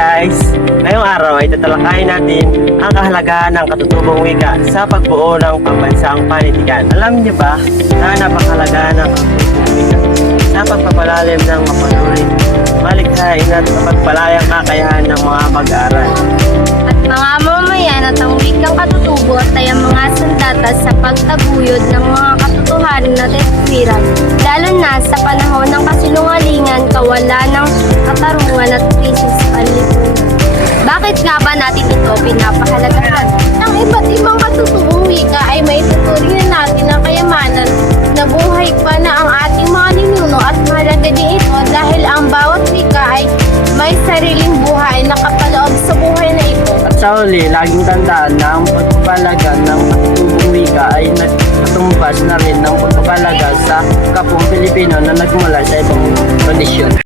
guys! Ngayong araw ay tatalakayin natin ang kahalagahan ng katutubong wika sa pagbuo ng pambansang panitikan. Alam niyo ba na napakahalaga ng katutubong wika sa pagpapalalim ng mapanulit, malikhain at kapagpalayang kakayahan ng mga mag-aaral. at mga mamayan at ang wikang katutubo at ay ang mga sandata sa pagtaguyod ng mga katotohanan at etwiran, lalo na sa panahon ng kasinungalingan, Ba natin ito pinapahalagahan? Ang iba't ibang katutubong wika ay may tuturing na natin ang kayamanan na buhay pa na ang ating mga ninuno at mahalaga din ito dahil ang bawat wika ay may sariling buhay na kapaloob sa buhay na ito. At sa huli, laging tandaan na ang pagpapalaga ng katutubong wika ay nagpatumbas na rin ng pagpapalaga sa kapong Pilipino na nagmula sa ibang tradisyon.